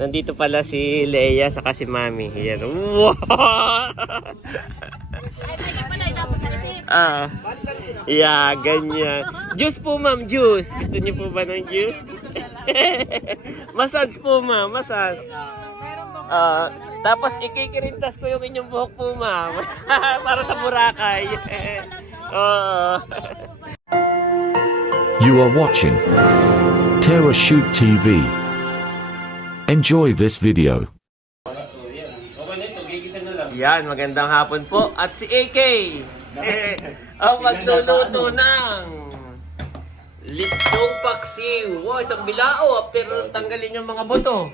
Nandito pala si Leia saka si Mami. Yan. Wow! Ay, mali pala. Dapat pala sis. Yeah, ganyan. Juice po, ma'am. Juice. Gusto niyo po ba ng juice? Massage po, ma'am. Massage. Tapos ikikirintas ko yung inyong buhok po, ma'am. Para sa Boracay. Oo. You are watching Terra Shoot TV. Enjoy this video. Yan, magandang hapon po. At si AK ang magluluto ng litsong paksiw. Wow, isang bilao after tanggalin yung mga buto.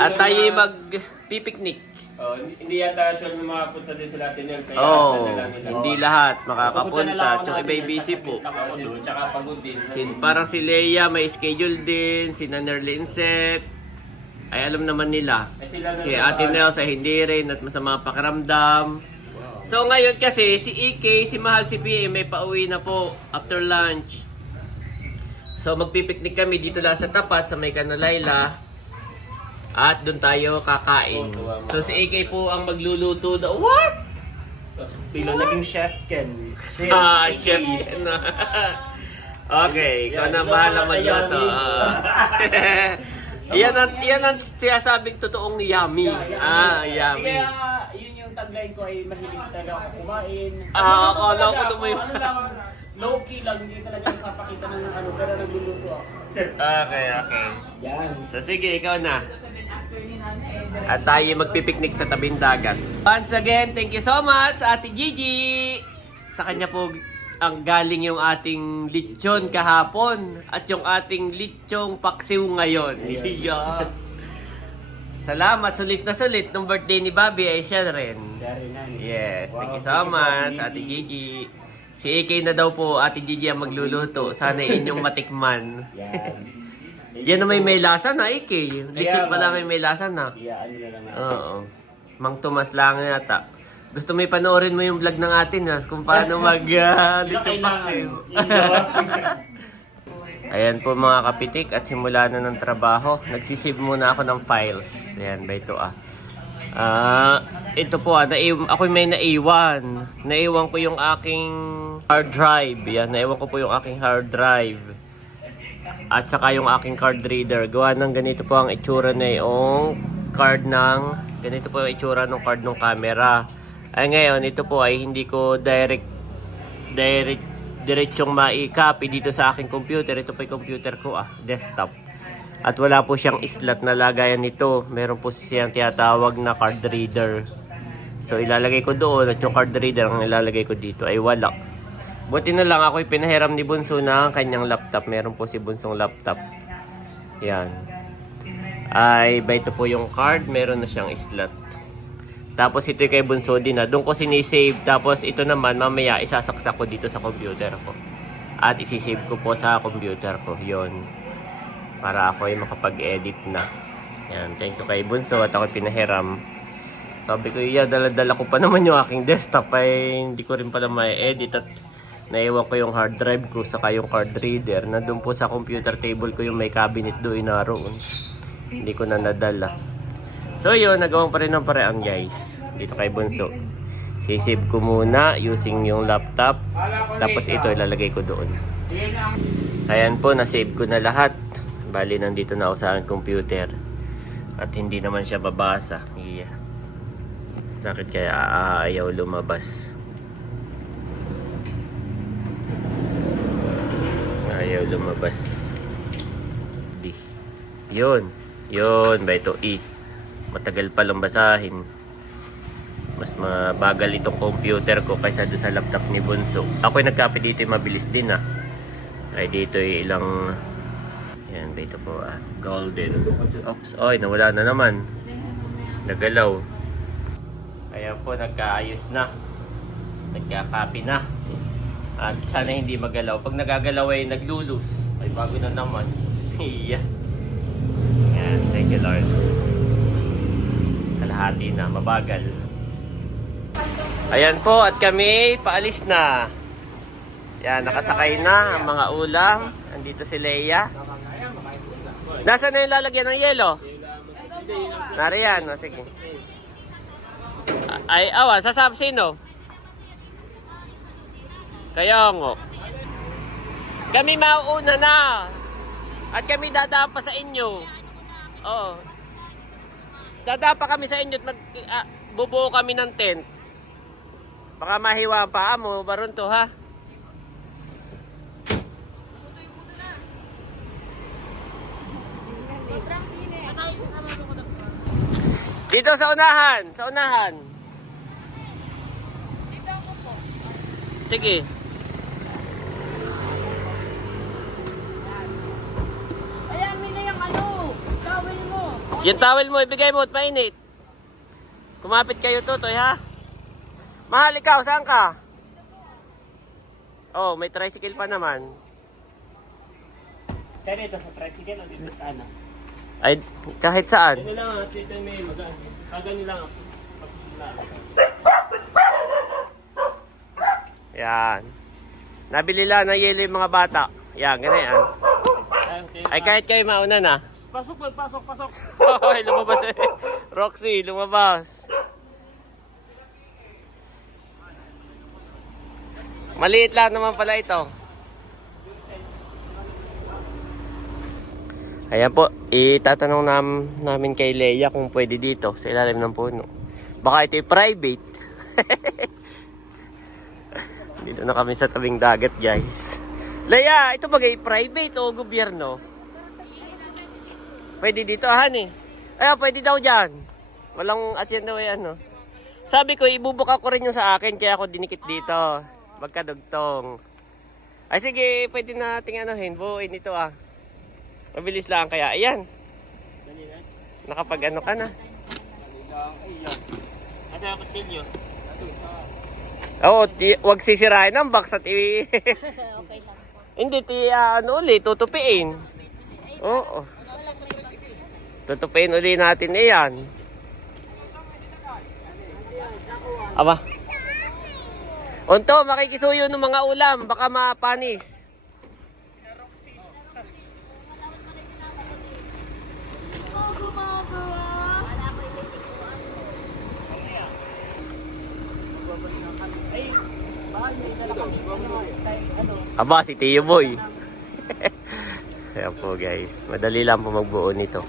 At tayo magpipiknik. Hindi yata sure na makapunta din sila Tinel. Hindi lahat makakapunta. Tsaka iba'y busy po. Tsaka pagod din. Parang si Leia may schedule din. Si Naner Linset. Ay alam naman nila. Si Ate Nels ay hindi rin at masama pakiramdam. So ngayon kasi si EK, si Mahal si PA may pauwi na po after lunch. So magpipiknik kami dito lang sa tapat sa may Kanalayla. At doon tayo kakain. So si EK po ang magluluto daw. What? Sila naging Chef Ken. Chef Ken. Okay, ikaw na bahala magluto. Yan ang sinasabing totoong yummy. Yummy. Kaya yun yung tagline ko ay mahilig talaga ako kumain. Akala ko naman yung... Low-key lang, hindi talaga nakapakita ng pero nagluluto ako. Okay. Yan. So sige, ikaw na. At tayo magpipiknik sa tabing dagat. Once again, thank you so much sa Ate Gigi. Sa kanya po ang galing yung ating lechon kahapon at yung ating lechong paksiw ngayon. Yeah. Salamat, sulit na sulit. Nung birthday ni Bobby ay siya rin. Yes, thank you so much, Ate Gigi. Si AK na daw po, Ate Gigi ang magluluto. Sana inyong matikman. Yan na may lasa na, AK. Lechon pala may lasa na. Oo. Mang Tomas lang yata. Gusto mo ipanoorin mo yung vlog ng atin kung paano lechon paksiw. Ayan po mga kapitik at simula na ng trabaho. Nagsisave muna ako ng files. Ayan, ba ito ito po ako may naiwan. Naiwan ko yung aking hard drive. Yan, naiwan ko po yung aking hard drive. At saka yung aking card reader. Gawa ng ganito po ang itsura na yung card ng ganito po yung itsura ng card ng camera. Ay ngayon, ito po ay hindi ko diretsong mai-copy dito sa aking computer. Ito po yung computer ko, desktop. At wala po siyang slot na lagayan nito. Meron po siyang tinatawag na card reader. So ilalagay ko doon at yung card reader ang ilalagay ko dito ay wala. Buti na lang ako'y pinahiram ni Bunso ng kanyang laptop. Meron po si Bunsong laptop. Yan. Ay, ba ito po yung card. Meron na siyang slot. Tapos ito kay Bunso din doon ko sinisave. Tapos ito naman mamaya isasaksak ko dito sa computer ko. At isisave ko po sa computer ko. Yon. Para ako ay makapag-edit na. Yan. Thank you kay Bunso at ako pinahiram. Sabi ko, dala-dala ko pa naman yung aking desktop. Ay hindi ko rin pala ma-edit. At naiwan ko yung hard drive ko saka yung card reader. Nandun po sa computer table ko yung may cabinet doon naroon. Hindi ko na nadala. So yun, nagawang pa rin ng paraan guys. Dito kay Bunso. Sisave ko muna using yung laptop. Tapos ito ilalagay ko doon. Ayan po, nasave ko na lahat. Bali nandito na ako sa aking computer. At hindi naman siya babasa. Yeah. Bakit kaya ayaw lumabas? Ayaw lumabas. D. Yun. Yun. Ba ito E. Matagal palang basahin. Mas mabagal itong computer ko kaysa doon sa laptop ni Bunso. Ako'y nagkape dito mabilis din Ay dito ilang... Yan ba ito po golden. Oops. Oy, nawala na naman. Nagalaw. Ayan po, nagkaayos na. Nagkakape na. At sana hindi magalaw. Pag nagagalaw ay naglulus. Ay bago na naman. Yeah. Yan, thank you Lord. Kalahati na, mabagal. Ayan po, at kami paalis na. Yan, nakasakay na ang mga ulam. Andito si Leia. Nasaan na yung lalagyan ng yelo? Nariyan, o sige. Ay, awan, sasab sino? Kaya nga. Kami mauuna na. At kami dadaan pa sa inyo. Oo. Dadaan pa kami sa inyo at bubuo kami ng tent. Baka mahiwa pa mo, baron to ha. Dito sa unahan, sa unahan. Sige. Ayan, may na yung ano, towel mo. Yung towel mo, ibigay mo at mainit. Kumapit kayo, Totoy, ha? Mahal, ikaw, saan ka? Oh, may tricycle pa naman. Kaya dito sa tricycle o dito sa ano? Ay, kahit saan. Ano lang at dito may magaan. Kaganyo lang ako. Yan. Nabili lang ng yelo yung mga bata. Yan, ganyan. Ay, kahit kayo mauna na. Pasok, pasok, pasok. Ay, lumabas eh. Roxy, lumabas. Maliit lang naman pala ito. Ayan po, itatanong namin kay Leia kung pwede dito sa ilalim ng puno. Baka ito'y private. Dito na kami sa tabing dagat, guys. Leia, ito bagay private o gobyerno? Pwede dito, honey. Ay, pwede daw dyan. Walang atyenda o yan, no? Sabi ko, ibubuka ko rin yung sa akin, kaya ako dinikit dito. Magkadugtong. Ay, sige, pwede nating anuhin. Buuin ito, ah. Mabilis lang kaya. Ayan. Nakapag ano ka na. Ate, ako silyo. Oo, wag sisirain ang box at Okay lang po. hindi, ano ulit, tutupiin. Oo. Tutupiin ulit natin iyan. Aba. Unto, makikisuyo ng mga ulam, baka mapanis. Aba, si Tio Boy. Ayan po guys, madali lang po magbuo nito.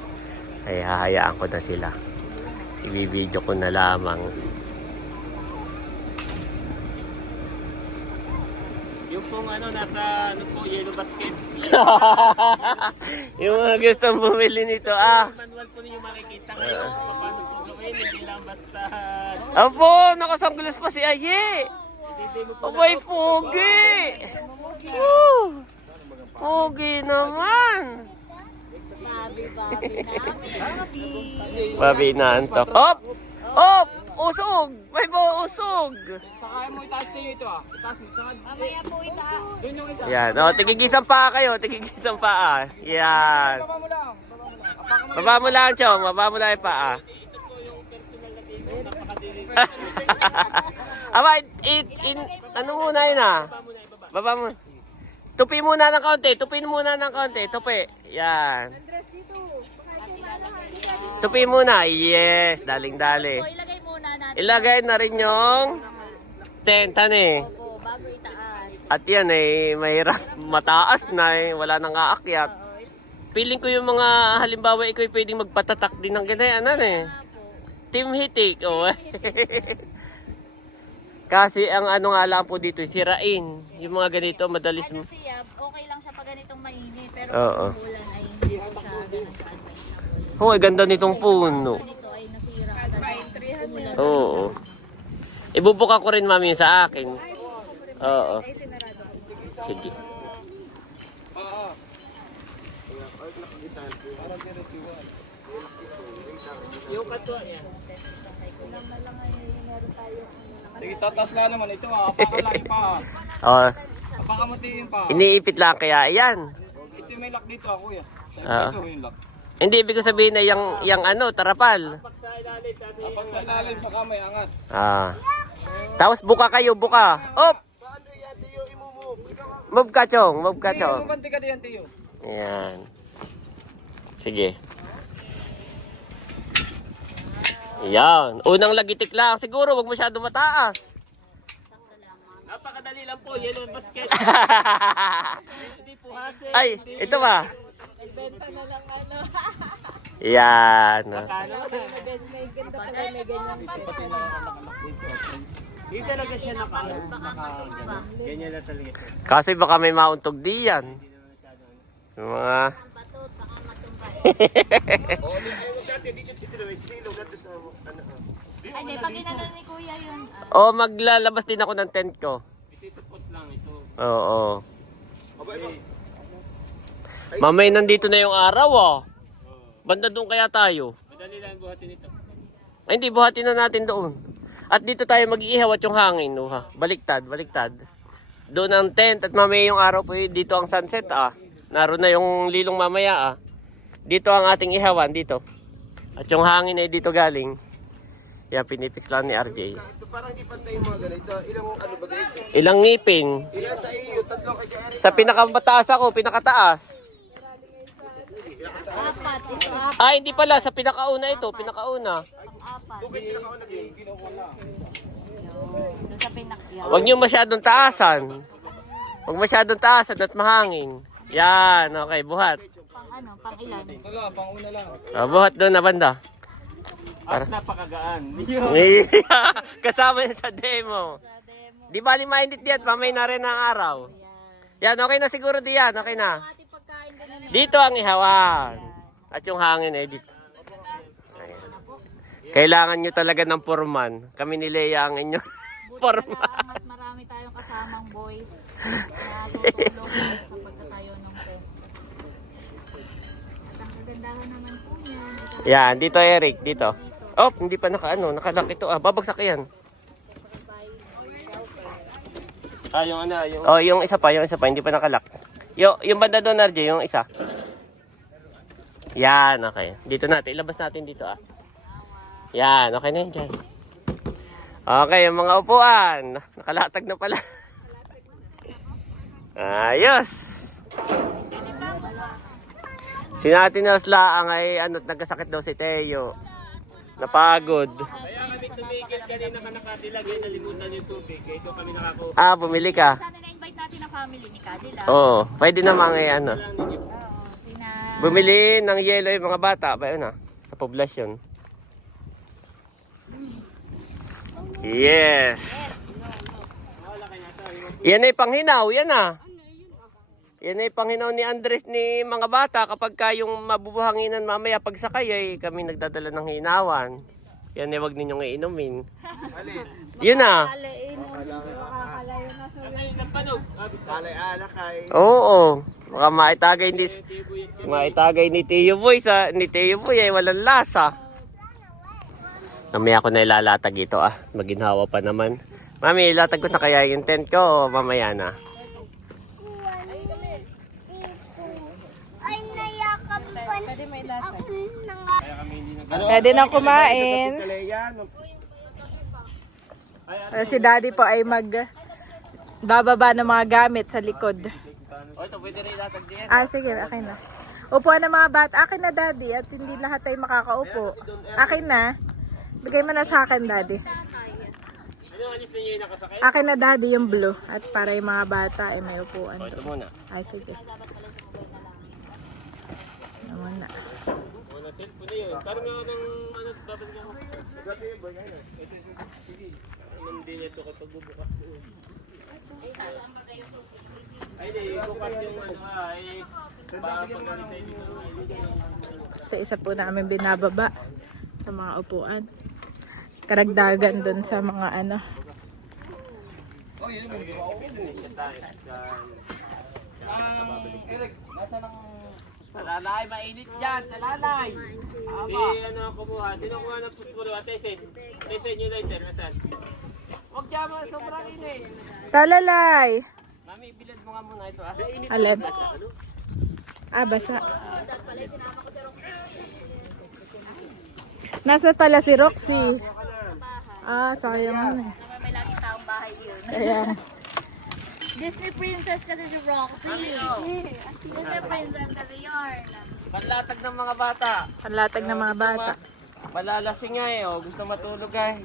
Ay hahayaan ko na sila. Ibibideo ko na lamang. Yung pong ano, nasa ano po, yellow basket. Yung mga gustong bumili nito, ah. Manual po ninyo makikita ngayon. Paano po gawin, hindi lang basta... Apo, nakasanggulas pa si Aye. Hindi mo po Abay, pogi. Woo! Pogi naman. Babi na antok. Hop! Hop! Usog! May po usog! Saka mo itaas niyo ito ah. Itaas mo. Saka Mamaya po ita. doon yung isa. Yan. O, tigigisang paa kayo. Tigigisang paa. Yan. Baba mo lang. Baba mo lang. Apaka mo. Baba mo lang, Chong. Baba mo lang yung paa. Aba, ano muna yun ah? Baba mo. Tupi muna ng konti. Tupi muna ng konti. Tupi. Yan. Tupi muna. Yes. Daling-dali. So, ilagay muna natin. Ilagay na rin yung tentan eh. Opo, bago itaas. At yan eh, mahirap. Mataas na eh. Wala nang aakyat. Feeling ko yung mga halimbawa ikaw pwedeng magpatatak din ng ganyan eh. Team Hitik. Oh. Kasi ang ano nga lang po dito, sirain. Yung mga ganito, madalis mo. Ano siya, okay lang siya pag ganitong mainit. Pero Oo. pag ulan ay hindi siya ganun ka-advise. Oh, ganda nitong puno. Ito ay nasira agad. Umulan. Oo. Ibubuka ko rin mami sa akin. Oo. Sige. Yung katwa niya. Sige, tataas na naman ito ah. Apaka lang pa. Oh, Apaka matiin pa. iniipit lang kaya yan. Ito yung may lock dito ah, kuya. Ah. Ito yung lock. Hindi ibig ko sabihin na yung ano, tarapal. Kapag sa ilalim sa kamay, angat. Ah. Tapos buka kayo, buka. Op! Move ka, Chong. Move ka, Tiyo, Chong. kumanti ka diyan, Tiyo. Yan. Sige. Yan. Unang lagitik lang. Siguro, wag masyado mataas. Napakadali lang po, yellow basket. Hindi po hassle. Ay, hindi. ito ba? Benta na lang ano. Yan. Paano? May ganda pala, may ganyan. Hindi talaga siya ganyan na talaga siya. Kasi baka may mauntog di yan. Yung mga... Ay, di, pag inano ni Kuya yun. O, maglalabas din ako ng tent ko. Ititupot lang ito. Oo. Mamay, nandito na yung araw, oh. Banda doon kaya tayo. Madali lang buhatin ito. Ay, hindi, buhatin na natin doon. At dito tayo mag-iihaw at yung hangin, no, ha? Baliktad, baliktad. Doon ang tent at mamaya yung araw po, dito ang sunset, ah. Naroon na yung lilong mamaya, ah. Dito ang ating ihawan, dito. At yung hangin ay dito galing. Yan, pinipix lang ni RJ. Ito parang di pantay yung mga ganito. Ilang ano ba ganito? Ilang ngiping. Ilan sa iyo? Tatlo kay Eric. Sa pinakamataas ako, pinakataas. Apat, ito apat. Ah, hindi pala. Sa pinakauna ito, pinakauna. Apat. Bukid pinakauna din. Doon sa pinakyaw. Huwag niyo masyadong taasan. Huwag masyadong taasan at mahangin. Yan, okay, buhat. Pang ano, pang ilan? Ito lang, panguna lang. Buhat doon na banda. At napakagaan. Kasama yun sa demo. Sa demo. Di bali mainit diyan, mamay na rin ang araw. Yan, okay na siguro diyan, okay na. Ating pagkain din na Dito ang ihawan. At yung hangin ay dito. Ayan. Kailangan nyo talaga ng foreman. Kami ni Lea ang inyo foreman. at marami tayong kasamang boys na tutulong sa pagtatayo ng tent. At ang kagandahan naman po niyan, ito Yan, dito Eric, dito. Oh, hindi pa nakalak ito. Ah, babagsak yan. Ah, yung ano, yung... Oh, yung isa pa, hindi pa nakalak. Yung banda doon, RJ, yung isa. Yan, okay. Dito natin, ilabas natin dito, ah. Yan, okay na yan dyan. Okay, yung mga upuan. Nakalatag na pala. Ayos. Si Nati Nasla ay nagkasakit daw si Teo. Napagod. Kaya kami tumigil kanina ka nakadilag eh, nalimutan yung tubig. Kaya ito kami nakakuha. Ah, bumili ka. sana na-invite natin ang family ni Cadila. Oo, pwede namang Oo, sina... bumili ng yelo yung mga bata. Ba yun sa poblasyon. Yes. Yan ay panghinaw, yan Yan ay panghinaw ni Andres ni mga bata kapag yung mabubuhanginan mamaya pagsakay ay kami nagdadala ng hinawan. Yan ay wag ninyong iinumin. Yun Kalay alakay. Oo. Baka maitagay ni Tio Boy ni Tio Boy ay walang lasa. Mamaya ko na ilalatag ito Maginhawa pa naman. Mami, ilatag ko na kaya yung tent ko o mamaya na? Ay, nayakap pa ako ng Pwede na kumain. Si Daddy po ay bababa ng mga gamit sa likod. O ito, pwede rin ilatag diyan. Sige, akin na. Upuan ng mga bata. Akin na, Daddy. At hindi lahat ay makakaupo. Akin na. Bigay mo na sa akin, Daddy. Ano, alis na nyo yung nakasakay? Akin na, Daddy, yung blue. At para yung mga bata ay may upuan. O ito muna. Sige. Naman na. Ano, cellphone na yun. Parang nga ng babas ko. Hindi na ito kapag bubukas ko. Ay, di, bukas yung ay papagalit tayo dito. Sa isa po namin binababa sa mga upuan. Karagdagan dun sa mga Eric, nasa ng... Talalay, mainit dyan. Talalay. Si ano kumuha? Sino kumuha ng puspuro? Tesen. Tesen yung lighter. Nasaan? Huwag dyan, sobrang init. Talalay! Mami, bilad mo nga muna ito Alin? Basa. Nasa pala si Roxy. Sayang na. May laging taong bahay yun. Ayan. Disney princess kasi si Roxy. Disney princess kasi yarn. Panlatag ng mga bata. Panlatag ng mga bata. Malalasing nga eh, oh. Gusto matulog eh.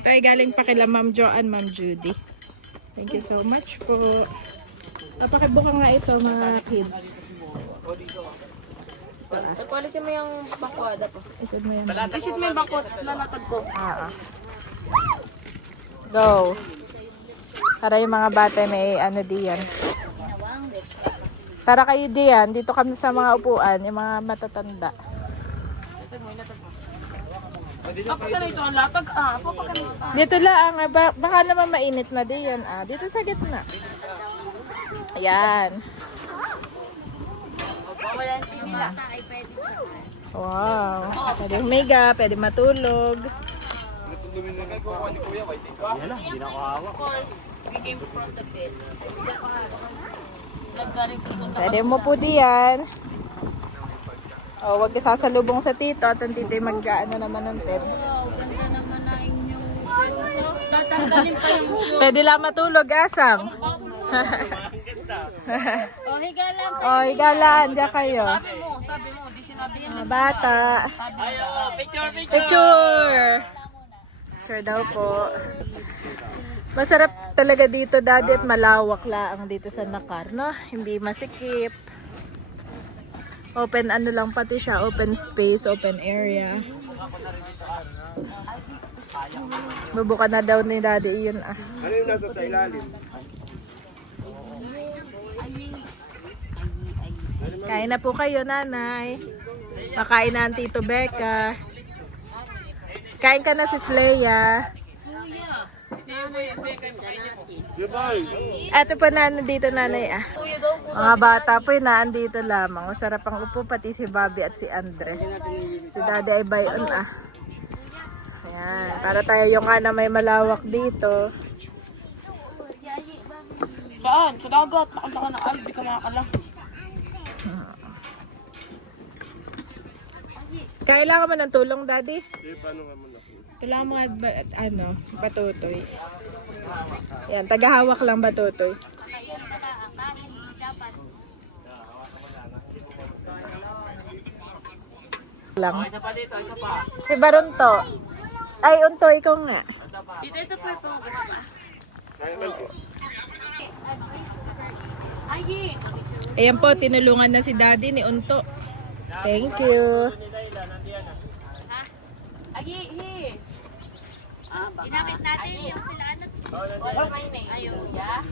Ito ay galing pa kila Ma'am Jo and Ma'am Judy. Thank you so much po. Pakibuka nga ito mga kids. Polisin mo yung bakwada po. Isod mo yan. Isit mo yung bakot, lalatag ko. Go. Para yung mga bata may ano diyan. Para kayo diyan, dito kami sa mga upuan, yung mga matatanda. Kapag na ito ang latag, kapag na ito. Dito lang, baka naman mainit na diyan. Dito sa gitna. Ayan. Wow. Pwede humiga, pwede matulog. Of course, we came from the bed. Naggaling po punta Pwede mo po diyan. Huwag sasalubong sa tito at ang tito mag-ano naman ng tent. Wow, ganda naman na inyong tatanggalin pa yung shoes. Pwede lang matulog, asang. O, higa lang. Higalaan, dyan kayo. Sabi mo, di sinabi yan. Mga bata. Ayo, picture. Picture! Picture daw po. Masarap talaga dito, Daddy, at malawak lang dito sa Nakar, no? Hindi masikip. Open ano lang pati siya, open space, open area. Bubuka na daw ni Daddy yun ah. Ano yung nasa sa ilalim? Kain na po kayo, Nanay. Makain na ang Tito Becca. Kain ka na, si Leia. Ito po na dito, Nanay ah. Mga bata po yun, naandito lamang. Masarap ang upo, pati si Bobby at si Andres. Si Daddy ay bayon ah. Ayan, para tayo yung na may malawak dito. Saan? Sa dagat. Nakanta ka ng di ka makakala. Kailangan mo ng tulong, Daddy? Paano nga man ako? Kailangan mo batutoy. Yan, tagahawak lang batutoy. Lang. Si Baronto. Ay, Unto, ikaw nga. Ito po ito. Ayan po, tinulungan na si Daddy ni Unto. Thank you. Ginamit natin yung sila anak. Ayaw, ya.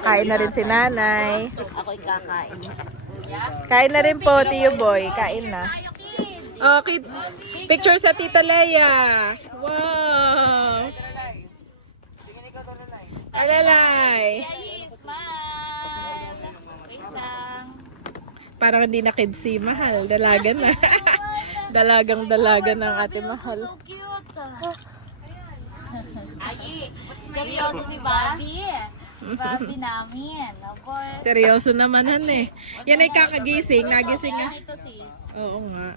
Kain na rin si Nanay. Ako'y kakain. Kain na rin po, Tiyo Boy. Kain na. Oh, kids. Picture sa Tita Leia. Wow. Alalay. Smile. Wait lang. Parang hindi na kids si Mahal. Dalaga na. Dalagang-dalaga ng ate Mahal. So cute. Seryoso si Bobby. Bobby namin. Boy. Seryoso naman han eh. Yan ay kakagising. Nagising nga. Ito sis. Oo nga.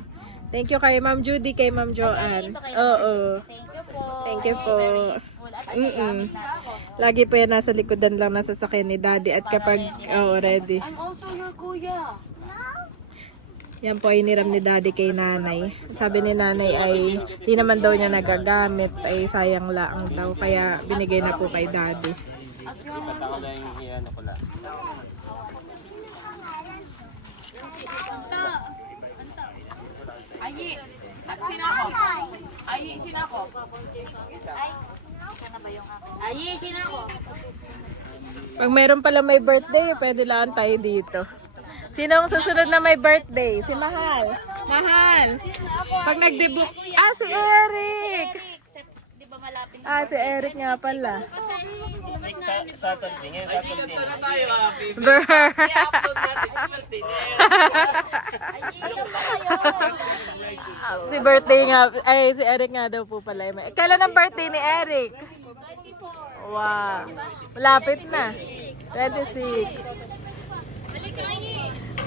Thank you kay Ma'am Judy, kay Ma'am Joanne. Oo. Thank you po. Thank you po. Very useful. At agayamin natin ako. Lagi po yan nasa likodan lang ng sasakyan ni Daddy at kapag ready. I'm also your kuya. Yan po ay niram ni Daddy kay Nanay. Sabi ni Nanay ay di naman daw niya nagagamit, ay sayang lang daw kaya binigay na po kay Daddy. Ayi. At sinako. Ayi, sinako. Sana ba yung akin? Ayi, sinako. Pag mayroon pala may birthday, pwede lang tayo dito. Sino ang susunod na may birthday? Si Mahal. Mahal. Pag nag-debook. Si Eric. Di ba malapit? Si Eric nga pala. Saturday. Ngayon Saturday. Si birthday nga. Si Eric nga daw po pala. Kailan ang birthday ni Eric? 24. Wow. Malapit na. 26.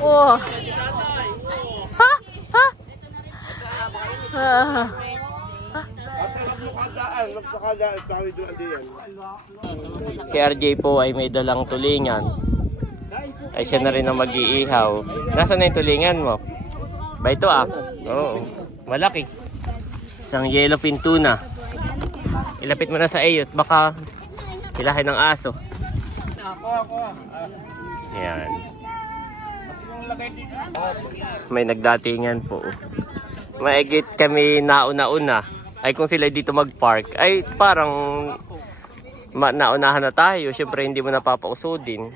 Oh. Ha? Ha? Si RJ po ay may dalang tulingan. Ay siya na rin ang mag-iihaw. Nasaan na yung tulingan mo? Ba ito ah? Oo. Malaki. Isang yellowfin tuna. Ilapit mo na sa iyot. Baka hilahin ng aso. Yan. May nagdatingan po. Maigit kami nauna-una. Ay kung sila dito mag-park, ay parang naunahan na tayo. Siyempre hindi mo napapausudin.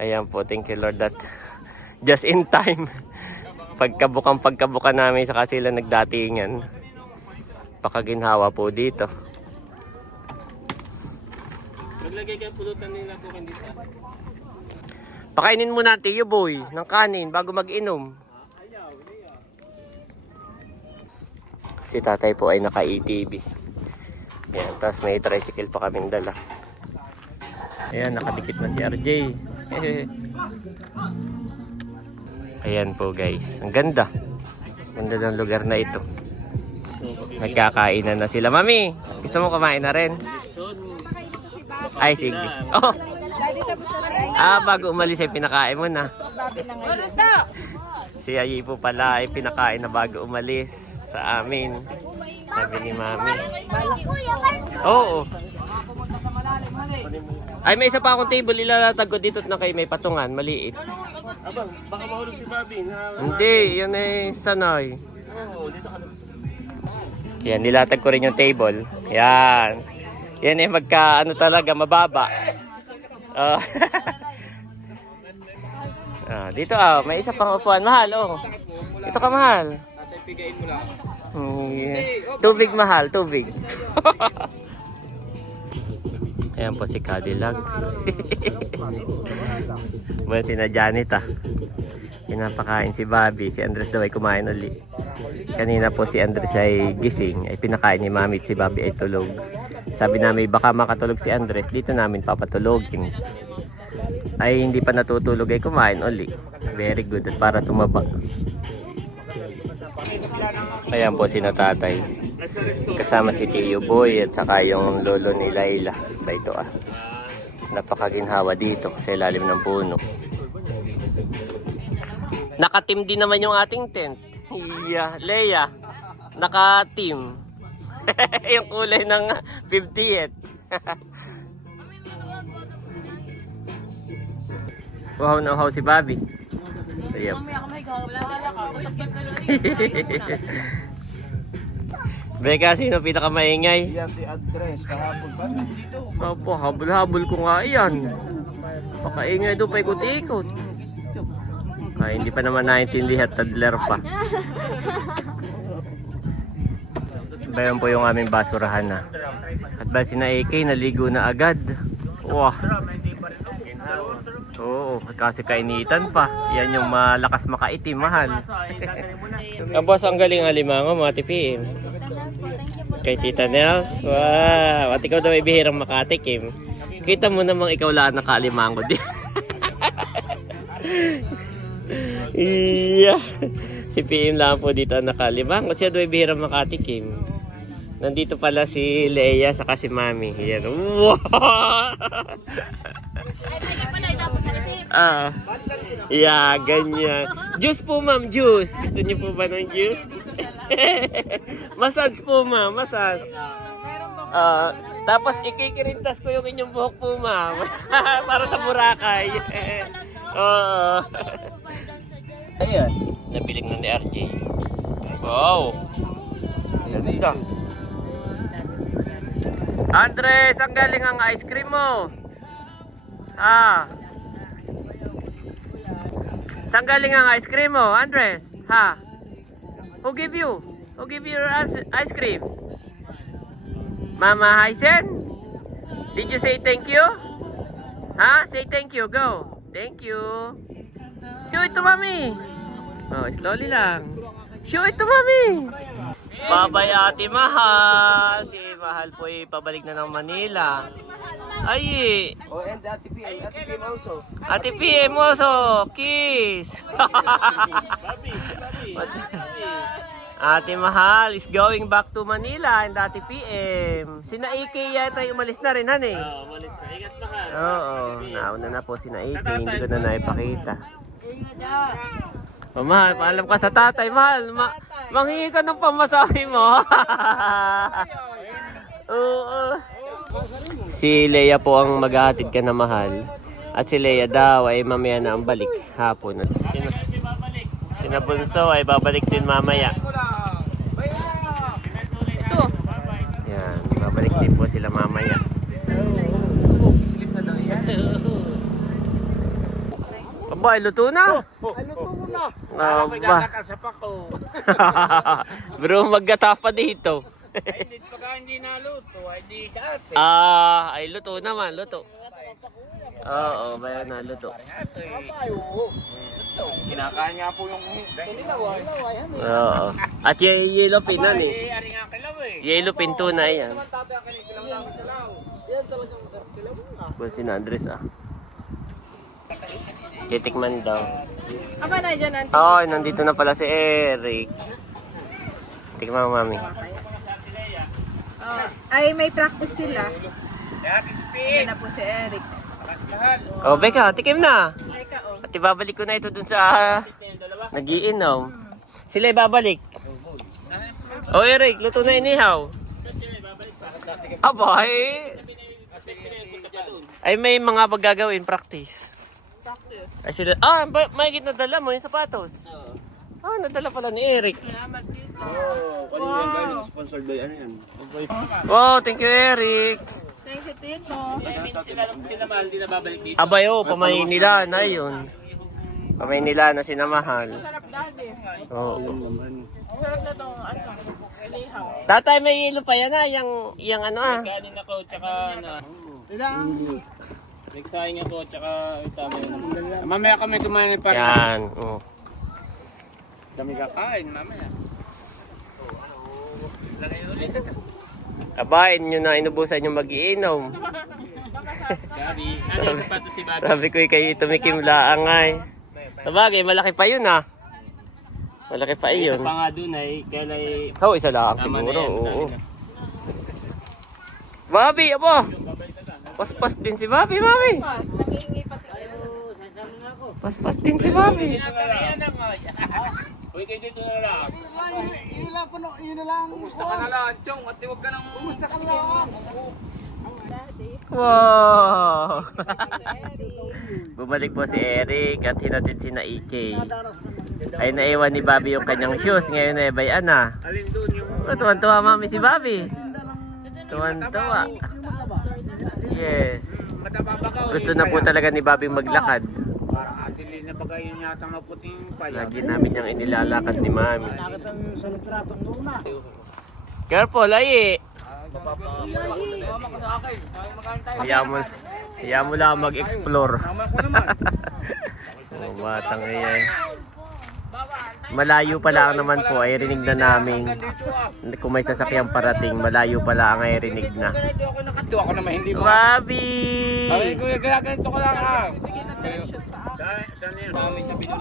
Ayan po, thank you Lord that just in time. Pagkabukan namin sa sila nagdatingan. Pakaginhawa po dito. Naglagay ka pulutan nila po hindi sa. Pakainin muna Tiyo Boy ng kanin bago mag-inom. Si tatay po ay naka-ATV. Yan, tapos may tricycle pa kaming dala. Ayan, nakadikit na si RJ. Ayan po guys, ang ganda. Ganda ng lugar na ito. Nagkakainan na sila. Mami, gusto mo kumain na rin? Ay, sige. Oh! Bago umalis ay pinakain mo na. Si Ayi po pala ay pinakain na bago umalis sa amin. Sabi ni Mami. Oo. Ay, may isa pa akong table. Ilalatag ko dito na kayo may patungan. Maliit. Abang, baka mahulog si Bobby na. Hindi, yan ay sanay. Oo, dito ka. Yan, nilatag ko rin yung table. Yan. Yan ay magka, ano talaga, mababa. Oh. Dito may isa pang upuan. Mahal, oh. Ito ka, mahal. Nasa ipigain mo lang. Yeah. Tubig, mahal, tubig. Ayan po si Cadillac. Bueno, si na Janet pinapakain si Bobby. Si Andres daw ay kumain uli. Kanina po si Andres ay gising. Ay pinakain ni Mami at si Bobby ay tulog. Sabi namin baka makatulog si Andres. Dito namin papatulogin. Ay hindi pa natutulog ay kumain uli. Very good at para tumaba. Ayan po si natatay. Kasama si Tiyo Boy at saka yung lolo ni Layla. Ba ito napakaginhawa dito sa ilalim ng puno. Nakatim din naman yung ating tent. Yeah, Leia, nakatim. Yung kulay ng 50th. Wow na wow si Bobby. Ayan. Beka, sino pinakamaingay? Yan si Andres, kahapon ba? Dito. Opo, habol-habol ko nga yan. Pakaingay doon pa ikot-ikot. Ay, hindi pa naman naintindihan, toddler pa. Bayan po yung aming basurahan na. At ba si na AK, naligo na agad. Wah. Oo, kasi kainitan pa. Yan yung malakas makaitim, mahal. Ang boss, ang galing alimango, mga tipim. Kay Tita Nels. Wow, at ikaw daw ay bihirang makatikim. Kita mo namang ikaw lang nakalimango din. Iya. Si PM lang po dito nakalimango. Siya daw ay bihirang makatikim. Nandito pala si Leia saka si Mami. Yan. Wow! Yeah, ganyan. Juice po ma'am, juice. Gusto niyo po ba ng juice? Massage po ma'am, massage. Tapos ikikirintas ko yung inyong buhok po ma'am. Para sa Boracay. Oo. Ayan, nabiling na ni RJ. Wow. Ganda. Andres, ang galing ang ice cream mo. Saan galing ang ice cream mo, Andres? Ha? Who give you? Who give you your ice cream? Mama Hysen? Did you say thank you? Ha? Say thank you. Go. Thank you. Show it to Mami. Oh, slowly lang. Show it to Mami. Babay Ate Mahal. Si Mahal po ay pabalik na ng Manila. Ay. Oh, and Ate PM also. Ate PM also. Kiss. Ate Mahal is going back to Manila and Ate PM. Sina AK yata yung umalis na rin, honey. Umalis na. Ingat pa ka. Oo, nauna na po sina AK. Hindi ko na naipakita. Oh, mahal, paalam ka sa tatay, mahal. Manghingi ka ng pamasahe mo. Oo. Si Leia po ang maghahatid ka na mahal. At si Leia daw ay mamaya na ang balik hapon. At sina Bunso ay babalik din mamaya. Yan, babalik din po sila mamaya. Aba, ay luto na. Ay, luto mo na. Aba. Bro, maggata pa dito. Pagka hindi naluto, ay di sa ate. Ay luto naman, luto. Oo, bayan na, luto. Ay, oo. Kinakain nga po yung tulilaw. Oo. At yellow pin na eh. Ari nga kilaw eh. Yellow pin tuna yan. Tatay ang kinikilaw namin sa law. Yan talagang masarap sila mo nga. Kung si Andres Titikman daw. Aba na dyan, auntie. Oo, nandito na pala si Eric. Tikman mo, mami. Ay, may practice sila. Yan na po si Eric. Oh, Becca, tikim na. Teka, oh. At ibabalik ko na ito dun sa nagiinom. Sila ibabalik. Oh, Eric, luto na inihaw. Aba, ay may mga paggagawin, practice. Ay sila, may nadala mo yung sapatos. Nadala pala ni Eric. Sponsored by ano yan? Wow, thank you, Eric. Thank you, Tito. Sila mahal, di na babalik dito. Abay, pamay nila na yun. Pamay nila na sinamahal. Sarap dati. Oo. Sarap na itong ilihaw. Tatay, may ilo pa yan yung ano Kanin ako, tsaka ano. Ilang? Nagsahin ako, tsaka tama yun. Mamaya kami kumain pa. Yan. Dami kakain, mamaya. Kabain nyo na inubusan yung mag-iinom. Gabi, ano yung sapatos si Babi? Sabi ko kayo tumikim laang ay. Sabagay, malaki pa yun Malaki pa Isa yun. pa nga dun ay, kaya Oh, isa lang tama na siguro. yan, Oo. madami na. Bobby, abo! Paspas din si Bobby, mami. Nangingi pati kayo. Paspas din si Bobby. Uy, kayo dito na lang. Yun lang po, yun na lang. Kumusta ka na lang, Chong, at huwag ka nang... Kumusta ka lang? Wow! Bumalik po si Eric at hinatid si na EK. Ay naiwan ni Bobby yung kanyang shoes. Ngayon ay bayan na. Alin doon yung... Tuwan-tuwa mami si Bobby. Tuwan-tuwa. Yes. Matababakaw. Gusto na po talaga ni Bobby maglakad. Parang atin na bagay yung yata maputing pala. Lagi namin yung inilalakad ni mami. Nakita mo sa litratong doon na. Careful, ay Hayaan mo lang mag-explore. Oh, batang iyan. Malayo pa lang naman po ay rinig na namin. Kung may sasakyang parating, malayo pa lang ay rinig na. Ito ako naman hindi mo. Bobby! Ay, kuya, ginaganito ko lang ha.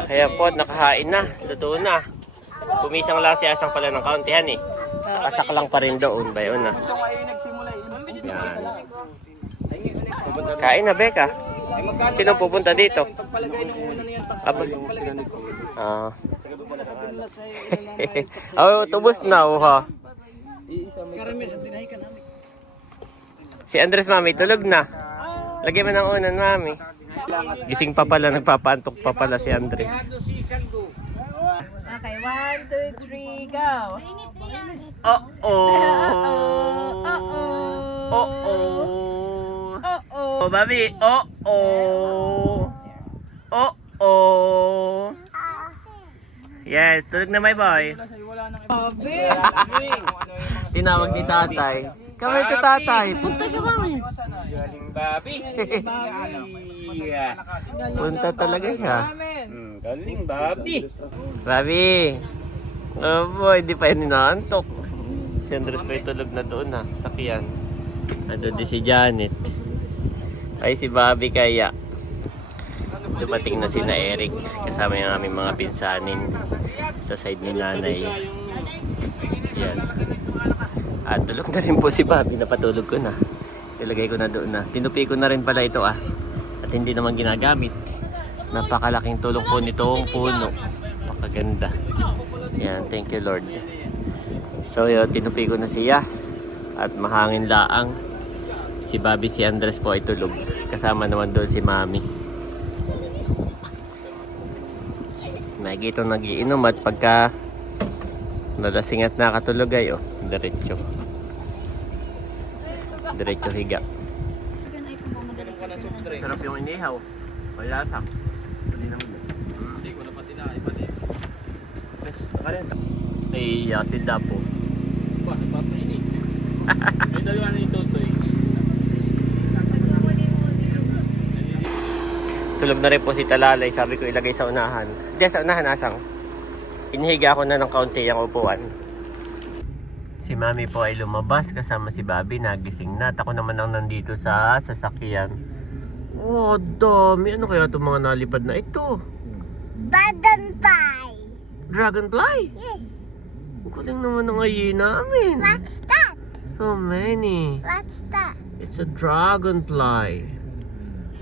Kaya po, nakahain na. Luto na. Kumisang lang si Asang pala ng kauntihan eh. Nakasak lang pa rin doon. Bayon na. Ito nga ay nagsimula eh. Yan. Kain na, Becca. Sino pupunta dito? Pagpalagay ng una na yan. Aba. Oh, tubos na, ha. Karami sa dinahay ka namin. Si Andres, mami, tulog na. Lagyan mo ng unan, mami. Gising pa pala, nagpapantok pa pala si Andres. Okay, 1, 2, 3, go. Oh-oh. Oh, babi. Oh-oh. Oh-oh. Yes, tulog na, my boy. Tinawag ni tatay. Kamay ka, tatay. Punta siya, mami. Galing Babi. Punta talaga siya. Galing Babi. Babi. Oh boy, di pa yun inaantok. Si Andres pa tulog na doon ha, sakyan. Ando di si Janet. Ay si Bobby kaya. Dumating na si na Eric. Kasama yung aming mga pinsanin. Sa side ni nanay. Yan. At tulog na rin po si Bobby. Napatulog ko na. Ilagay ko na doon na. Tinupi ko na rin pala ito At hindi naman ginagamit. Napakalaking tulong po nitong puno. Napakaganda. Yan, thank you Lord. So yun, tinupi ko na siya. At mahangin laang. Si Bobby, si Andres po ay tulog. Kasama naman doon si Mami. Nakikita nagiinom at pagka nalasing at nakatulog ay diretso. Diretso higa. Sarap yung inihaw. Wala sak. Hindi ko na pati na. Ipati. Ay, asin na po. Ba, napapainit. May dalawa na yung Totoy. Tulog na rin po si Talalay. Sabi ko ilagay sa unahan. Hindi, sa unahan asang. Inihiga ko na ng kaunti ang upuan. Si Mami po ay lumabas kasama si Bobby. Nagising na. At ako naman ang nandito sa sasakyan. Oh, dami. Ano kaya itong mga nalipad na ito? Dragonfly. Dragonfly? Yes. Ang kuling naman ng ayi namin. What's that? So many. What's that? It's a dragonfly.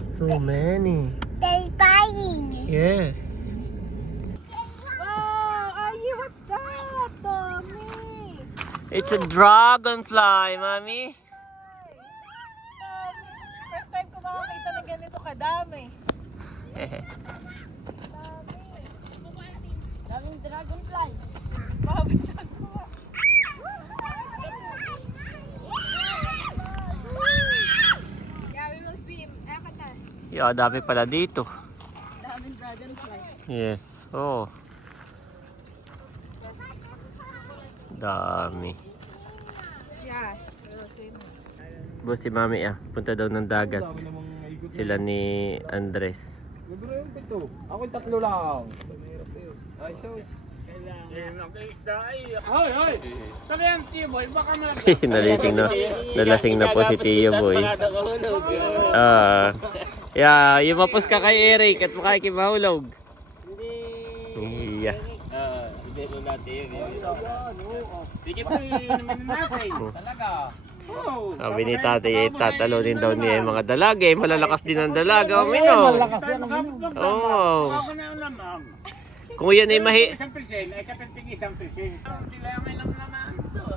So many. They're buying. Yes. Wow! Ayi, what's that? Tommy! It's a dragonfly, Mami. First time ko makakita ng ganito kadami. Daming dragonfly. Yeah, we will swim. Ewan na. Yeah, dami pala dito. Daming dragonfly. Yes. Oh. Dami. Yeah, we will swim. Boss si Mami punta daw ng dagat. Sila ni Andres. Nagro yung pito. Ako yung 3 lang. Ay, so. Hoy, hoy! Sabi yan, Tio Boy, baka Nalasing na po si Tio Boy. Yeah, yumapos ka kay Eric at makikimahulog. Iya. Hindi mo natin yun. Sige po naman natin. Talaga. Sabi ni tatay, tatalonin daw niya yung mga dalaga. Malalakas din ang dalaga. Umino. Oo. Ako na naman. Kung yan ay Isang persen, ay katanting isang persen. Sila may naman ito.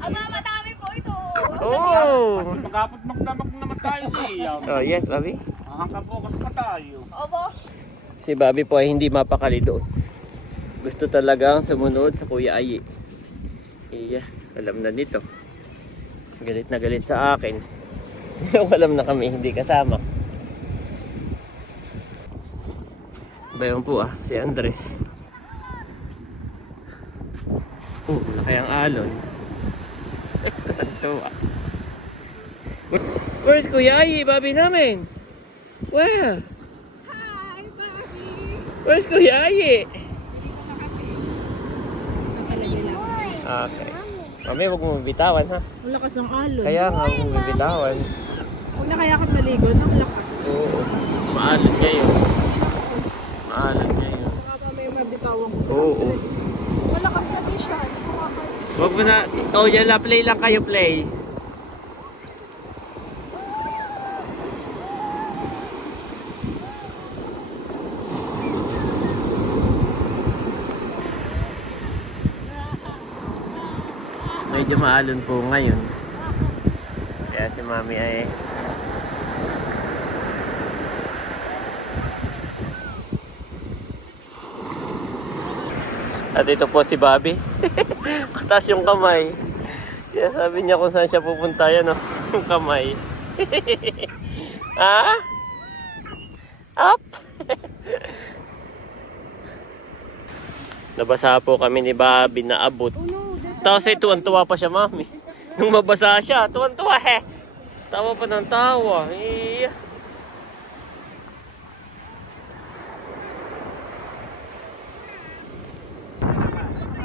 Aba, madami po ito. Oh. Magkapot magdamag naman tayo siya. Oh, yes, Bobby. Hangkabukas pa tayo. Obo. Si Bobby po ay hindi mapakali doon. Gusto talagang sumunod sa Kuya Ayi. Iya, alam na nito. Galit na galit sa akin. Alam na kami hindi kasama. Bayon po si Andres. Laki ang alon. Tuwa. Where's Kuya Ayi, Bobby namin? Where? Hi, Bobby! Where's Kuya Ayi? Nakalagay lang. Okay. Mami, huwag mo bitawan ha. Ang lakas ng alon. Kaya nga, huwag mo bitawan. Huwag na kaya ka maligo. Ang lakas. Oo. Maalon kayo. Maalon kayo. Baka may mabitawan ko sa Oo. malakas kasi siya. Hindi ko makakaya. Huwag mo na. Oh, yan la. Play lang kayo, play. Medyo maalon po ngayon. Kaya si Mami ay at ito po si Bobby. Katas yung kamay. Kaya sabi niya kung saan siya pupunta yan, yung kamay. Ha? Up! Nabasa po kami ni Bobby na abot. Tapos ay tuwan-tuwa pa siya, Mami. Nung mabasa siya, tuwan-tuwa Tawa pa ng tawa.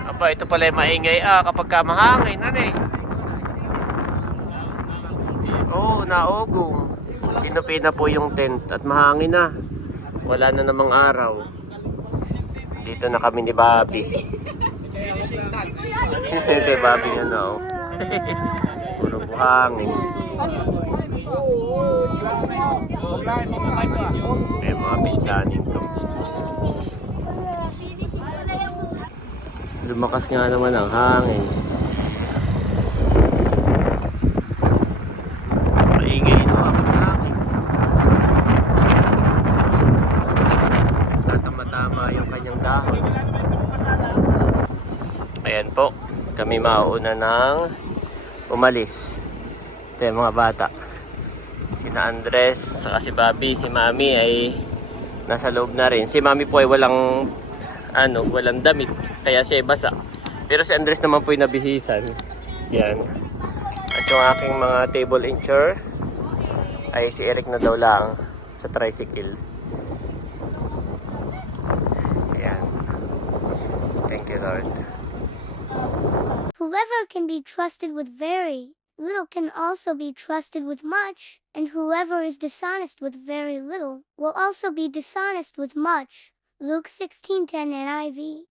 Aba, ito pala yung maingay kapag ka mahangin, Oo, naugong. Tinupi na po yung tent at mahangin na. Wala na namang araw. Dito na kami ni Bobby. Kay Bobby nga na Puro buhangin. May mga pinsanin ko. Lumakas nga naman ang hangin. Maingay ito ang hangin. Tatama-tama yung kanyang dahon. Ayan po, kami mauuna ng umalis. Ito yung mga bata. Sina Andres, saka si Bobby, si Mami ay nasa loob na rin. Si Mami po ay walang damit, kaya siya ay basa. Pero si Andres naman po ay nabihisan. Yan. At yung aking mga table and chair ay si Eric na daw lang sa tricycle. Yan. Thank you, Lord. Whoever can be trusted with very little can also be trusted with much, and whoever is dishonest with very little will also be dishonest with much. Luke 16:10 NIV.